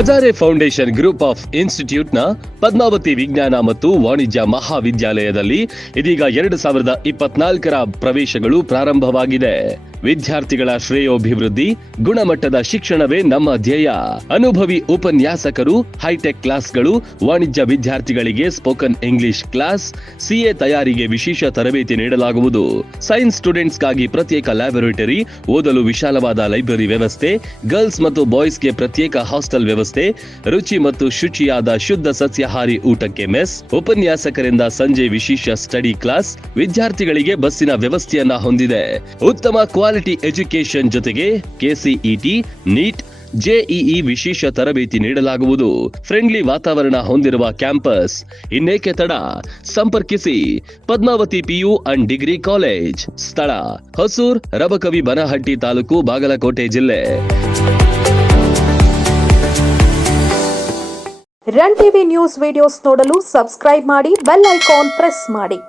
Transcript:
Hazare foundation group of ಇನ್ಸ್ಟಿಟ್ಯೂಟ್ನ ಪದ್ಮಾವತಿ ವಿಜ್ಞಾನ ಮತ್ತು ವಾಣಿಜ್ಯ ಮಹಾವಿದ್ಯಾಲಯದಲ್ಲಿ ಇದೀಗ 2024ರ ಪ್ರವೇಶಗಳು ಪ್ರಾರಂಭವಾಗಿದೆ. ವಿದ್ಯಾರ್ಥಿಗಳ ಶ್ರೇಯೋಭಿವೃದ್ಧಿ, ಗುಣಮಟ್ಟದ ಶಿಕ್ಷಣವೇ ನಮ್ಮ ಧ್ಯೇಯ. ಅನುಭವಿ ಉಪನ್ಯಾಸಕರು, ಹೈಟೆಕ್ ಕ್ಲಾಸ್ಗಳು, ವಾಣಿಜ್ಯ ವಿದ್ಯಾರ್ಥಿಗಳಿಗೆ ಸ್ಪೋಕನ್ ಇಂಗ್ಲಿಷ್ ಕ್ಲಾಸ್, ಸಿಎ ತಯಾರಿಗೆ ವಿಶೇಷ ತರಬೇತಿ ನೀಡಲಾಗುವುದು. ಸೈನ್ಸ್ ಸ್ಟೂಡೆಂಟ್ಸ್ಗಾಗಿ ಪ್ರತ್ಯೇಕ ಲ್ಯಾಬೊರೇಟರಿ, ಓದಲು ವಿಶಾಲವಾದ ಲೈಬ್ರರಿ ವ್ಯವಸ್ಥೆ, ಗರ್ಲ್ಸ್ ಮತ್ತು ಬಾಯ್ಸ್ಗೆ ಪ್ರತ್ಯೇಕ ಹಾಸ್ಟೆಲ್ ವ್ಯವಸ್ಥೆ, ರುಚಿ ಮತ್ತು ಶುಚಿಯಾದ ಶುದ್ಧ ಸಸ್ಯಾಹಾರಿ ಊಟಕ್ಕೆ ಮೆಸ್, ಉಪನ್ಯಾಸಕರಿಂದ ಸಂಜೆ ವಿಶೇಷ ಸ್ಟಡಿ ಕ್ಲಾಸ್, ವಿದ್ಯಾರ್ಥಿಗಳಿಗೆ ಬಸ್ಸಿನ ವ್ಯವಸ್ಥೆಯನ್ನ ಹೊಂದಿದೆ. ಉತ್ತಮ ಕ್ವಾಲಿಟಿ ಎಜುಕೇಶನ್ ಜೊತೆಗೆ ಕೆಸಿಇಟಿ, ನೀಟ್, ಜೆಇಇ ವಿಶೇಷ ತರಬೇತಿ ನೀಡಲಾಗುವುದು. ಫ್ರೆಂಡ್ಲಿ ವಾತಾವರಣ ಹೊಂದಿರುವ ಕ್ಯಾಂಪಸ್. ಇನ್ನೇಕೆ ತಡ, ಸಂಪರ್ಕಿಸಿ Padmavati PU and degree college. ಸ್ಥಳ ಹೊಸೂರ್, ರಬಕವಿ ಬನಹಟ್ಟಿ ತಾಲೂಕು, ಬಾಗಲಕೋಟೆ ಜಿಲ್ಲೆ. ರನ್ ಟಿವಿ ನ್ಯೂಸ್ ವಿಡಿಯೋಸ್ ನೋಡಲು ಸಬ್ಸ್ಕ್ರೈಬ್ ಮಾಡಿ, ಬೆಲ್ ಐಕಾನ್ ಪ್ರೆಸ್ ಮಾಡಿ.